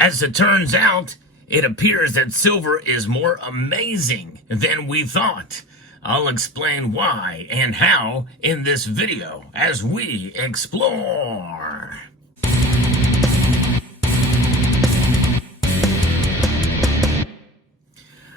As it turns out, it appears that silver is more amazing than we thought. I'll explain why and how in this video as we explore.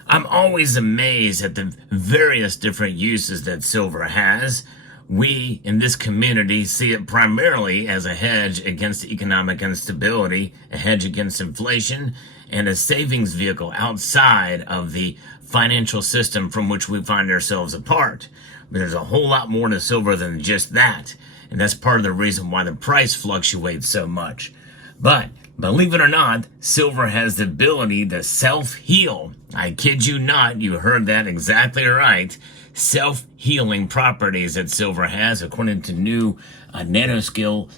I'm always amazed at the various different uses that silver has. We in this community see it primarily as a hedge against economic instability, a hedge against inflation, and a savings vehicle outside of the financial system from which we find ourselves a part. But there's a whole lot more to silver than just that, and that's part of the reason why the price fluctuates so much. But believe it or not, silver has the ability to self-heal. I kid you not, you heard that exactly right. Self-healing properties that silver has, according to new nanoscale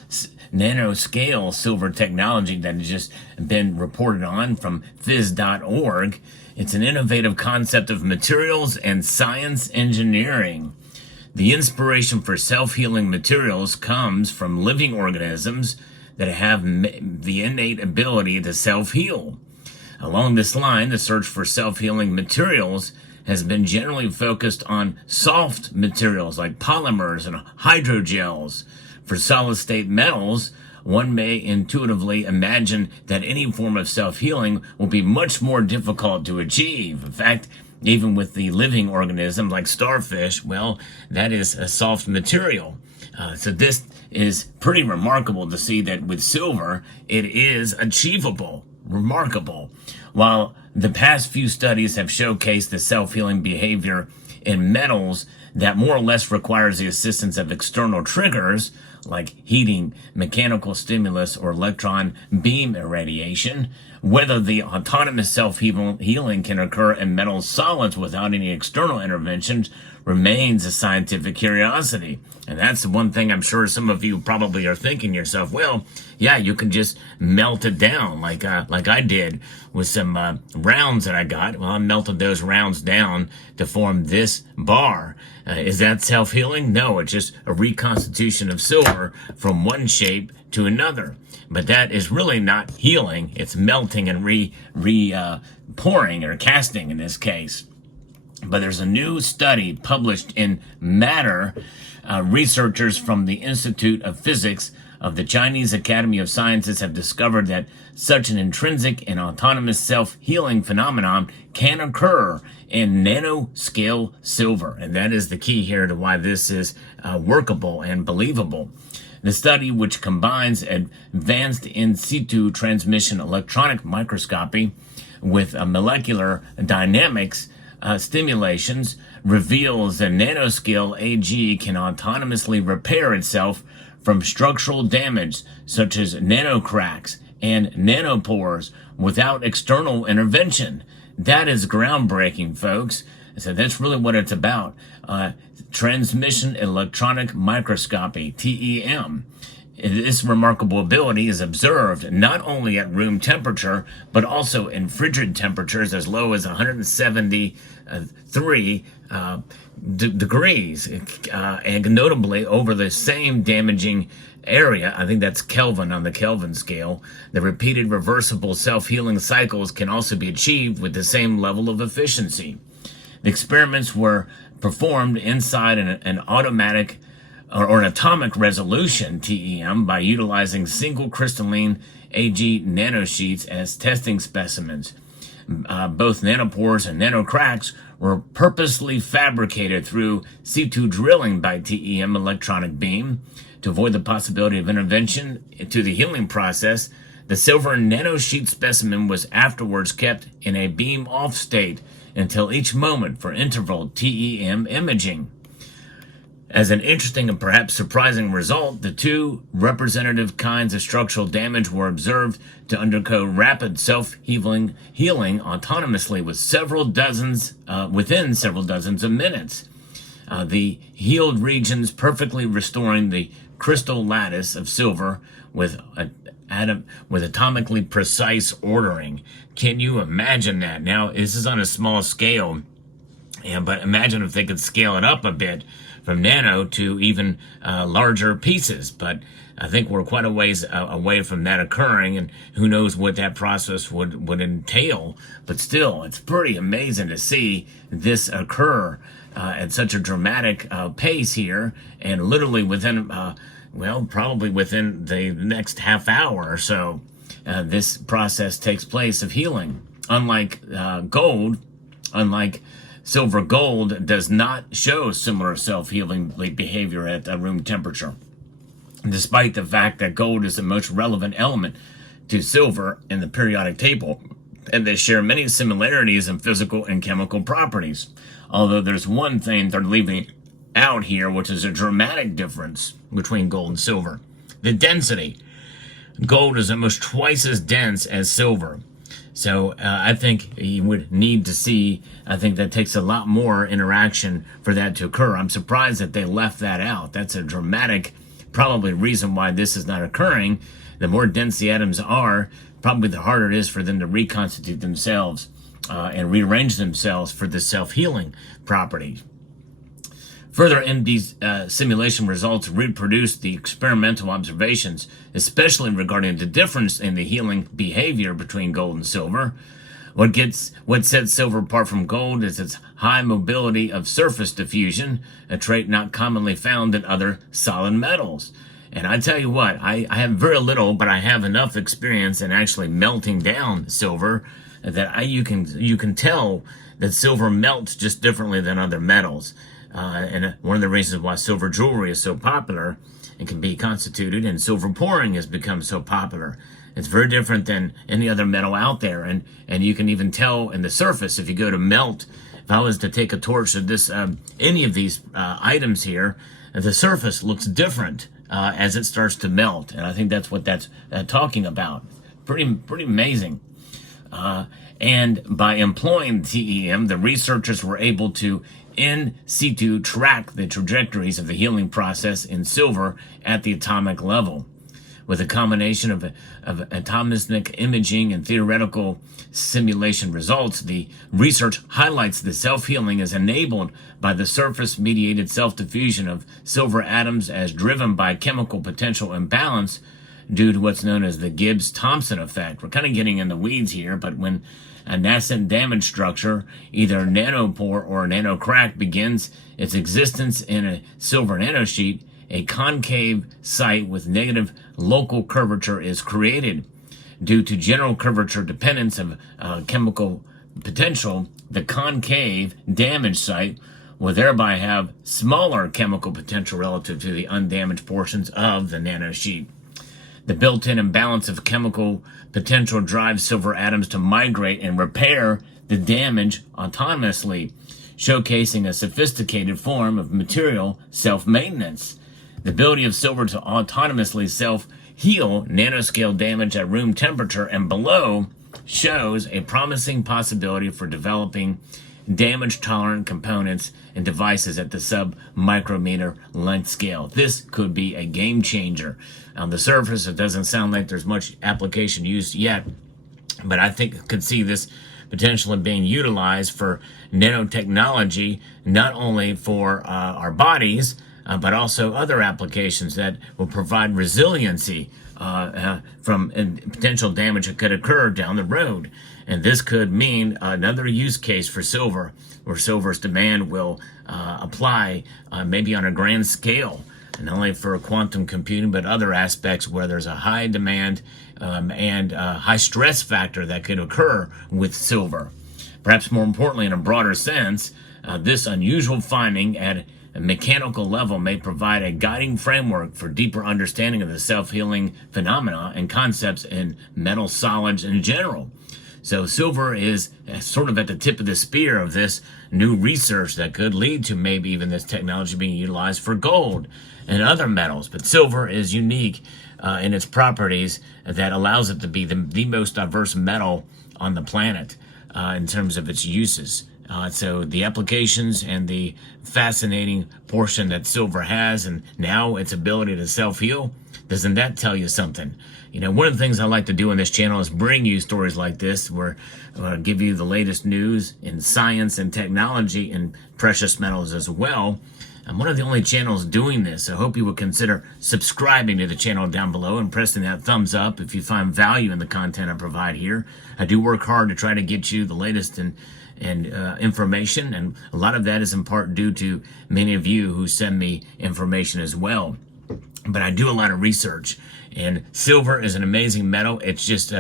silver technology that has just been reported on from phys.org. It's an innovative concept of materials and science engineering. The inspiration for self-healing materials comes from living organisms that have the innate ability to self-heal. Along this line, the search for self-healing materials has been generally focused on soft materials like polymers and hydrogels. For solid-state metals, one may intuitively imagine that any form of self-healing will be much more difficult to achieve. In fact, even with the living organism like starfish, well, that is a soft material. So this is pretty remarkable to see that with silver, it is achievable. Remarkable. While the past few studies have showcased the self-healing behavior in metals that more or less requires the assistance of external triggers, like heating, mechanical stimulus, or electron beam irradiation, whether the autonomous self-healing can occur in metal solids without any external interventions remains a scientific curiosity. And that's the one thing I'm sure some of you probably are thinking yourself, well, yeah, you can just melt it down like I did with some rounds that I got. Well, I melted those rounds down to form this bar. Is that self-healing? No, it's just a reconstitution of silver from one shape to another. But that is really not healing. It's melting and pouring or casting in this case. But there's a new study published in Matter. Researchers from the Institute of Physics of the Chinese Academy of Sciences have discovered that such an intrinsic and autonomous self-healing phenomenon can occur in nanoscale silver. And that is the key here to why this is workable and believable. The study, which combines advanced in situ transmission electronic microscopy with molecular dynamics stimulations, reveals that nanoscale AG can autonomously repair itself from structural damage such as nanocracks and nanopores without external intervention. That is groundbreaking, folks. So that's really what it's about. Transmission electronic microscopy, TEM. This remarkable ability is observed not only at room temperature, but also in frigid temperatures as low as 173 degrees, and notably over the same damaging area. I think that's Kelvin on the Kelvin scale. The repeated reversible self-healing cycles can also be achieved with the same level of efficiency. The experiments were performed inside an automatic or an atomic resolution TEM by utilizing single crystalline AG nanosheets as testing specimens. Both nanopores and nanocracks were purposely fabricated through situ drilling by TEM electronic beam. To avoid the possibility of intervention to the healing process, the silver nanosheet specimen was afterwards kept in a beam-off state until each moment for interval TEM imaging. As an interesting and perhaps surprising result, the two representative kinds of structural damage were observed to undergo rapid self-healing autonomously within several dozens of minutes. The healed regions perfectly restoring the crystal lattice of silver with atomically precise ordering. Can you imagine that? Now, this is on a small scale, but imagine if they could scale it up a bit from nano to even larger pieces. But I think we're quite a ways away from that occurring, and who knows what that process would entail. But still, it's pretty amazing to see this occur at such a dramatic pace here, and literally within, probably within the next half hour or so, this process takes place of healing. Unlike gold, unlike silver, gold does not show similar self-healing behavior at room temperature, despite the fact that gold is the most relevant element to silver in the periodic table, and they share many similarities in physical and chemical properties. Although there's one thing they're leaving out here, which is a dramatic difference between gold and silver: the density. Gold is almost twice as dense as silver. So I think you would need to see, I think that takes a lot more interaction for that to occur. I'm surprised that they left that out. That's a dramatic, probably reason why this is not occurring. The more dense the atoms are, probably the harder it is for them to reconstitute themselves and rearrange themselves for the self-healing property. Further, these simulation results reproduce the experimental observations, especially regarding the difference in the healing behavior between gold and silver. What sets silver apart from gold is its high mobility of surface diffusion, a trait not commonly found in other solid metals. And I tell you what, I have very little, but I have enough experience in actually melting down silver that you can tell that silver melts just differently than other metals. And one of the reasons why silver jewelry is so popular and can be constituted, and silver pouring has become so popular. It's very different than any other metal out there, and you can even tell in the surface if you go to melt. If I was to take a torch of this, any of these items here, the surface looks different as it starts to melt, and I think that's what that's talking about. Pretty amazing. And by employing TEM, the researchers were able to in situ track the trajectories of the healing process in silver at the atomic level. With a combination of atomistic imaging and theoretical simulation results, the research highlights that self-healing is enabled by the surface-mediated self-diffusion of silver atoms as driven by chemical potential imbalance due to what's known as the Gibbs-Thompson effect. We're kind of getting in the weeds here, but when a nascent damage structure, either nanopore or nanocrack, begins its existence in a silver nanosheet, a concave site with negative local curvature is created. Due to general curvature dependence of chemical potential, the concave damaged site will thereby have smaller chemical potential relative to the undamaged portions of the nanosheet. The built-in imbalance of chemical potential drives silver atoms to migrate and repair the damage autonomously, showcasing a sophisticated form of material self-maintenance. The ability of silver to autonomously self-heal nanoscale damage at room temperature and below shows a promising possibility for developing damage-tolerant components and devices at the sub-micrometer length scale. This could be a game changer. On the surface, it doesn't sound like there's much application used yet, but I think I could see this potentially being utilized for nanotechnology, not only for our bodies, but also other applications that will provide resiliency from potential damage that could occur down the road. And this could mean another use case for silver, where silver's demand will apply maybe on a grand scale, and not only for quantum computing, but other aspects where there's a high demand and high stress factor that could occur with silver. Perhaps more importantly, in a broader sense, this unusual finding at a mechanical level may provide a guiding framework for deeper understanding of the self-healing phenomena and concepts in metal solids in general. So silver is sort of at the tip of the spear of this new research that could lead to maybe even this technology being utilized for gold and other metals. But silver is unique in its properties that allows it to be the most diverse metal on the planet in terms of its uses. So the applications and the fascinating portion that silver has, and now its ability to self-heal, doesn't that tell you something? You know, one of the things I like to do on this channel is bring you stories like this, where I give you the latest news in science and technology and precious metals as well. I'm one of the only channels doing this, so I hope you would consider subscribing to the channel down below and pressing that thumbs up if you find value in the content I provide here. I do work hard to try to get you the latest and information, and a lot of that is in part due to many of you who send me information as well. But I do a lot of research, and silver is an amazing metal. It's just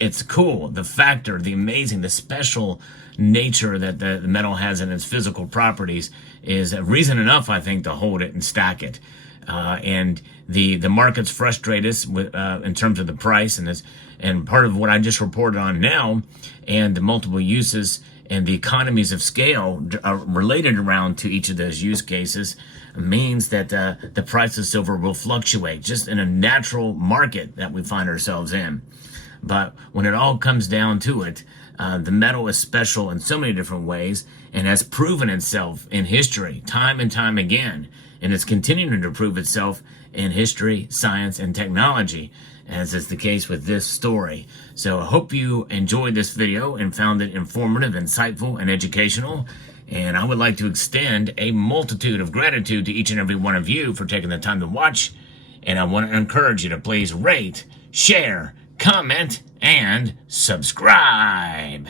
it's cool. The factor, the special nature that the metal has in its physical properties is reason enough, I think, to hold it and stack it. And the markets frustrate us with, in terms of the price, and part of what I just reported on now, and the multiple uses and the economies of scale are related around to each of those use cases, means that the price of silver will fluctuate just in a natural market that we find ourselves in. But when it all comes down to it, the metal is special in so many different ways and has proven itself in history time and time again. And it's continuing to prove itself in history, science, and technology, as is the case with this story. So I hope you enjoyed this video and found it informative, insightful, and educational. And I would like to extend a multitude of gratitude to each and every one of you for taking the time to watch. And I want to encourage you to please rate, share, comment, and subscribe.